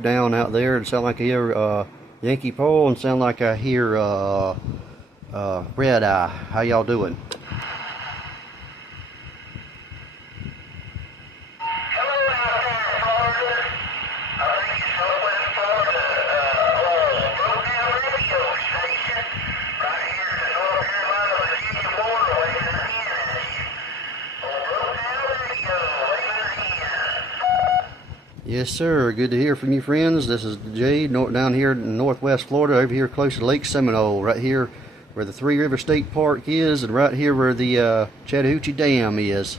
Down out there and sound like I hear Yankee Pole and sound like I hear Red Eye. How y'all doing? Yes, sir. Good to hear from you, friends. This is Jay down here in Northwest Florida, over here close to Lake Seminole, right here where the Three River State Park is, and right here where the Chattahoochee Dam is.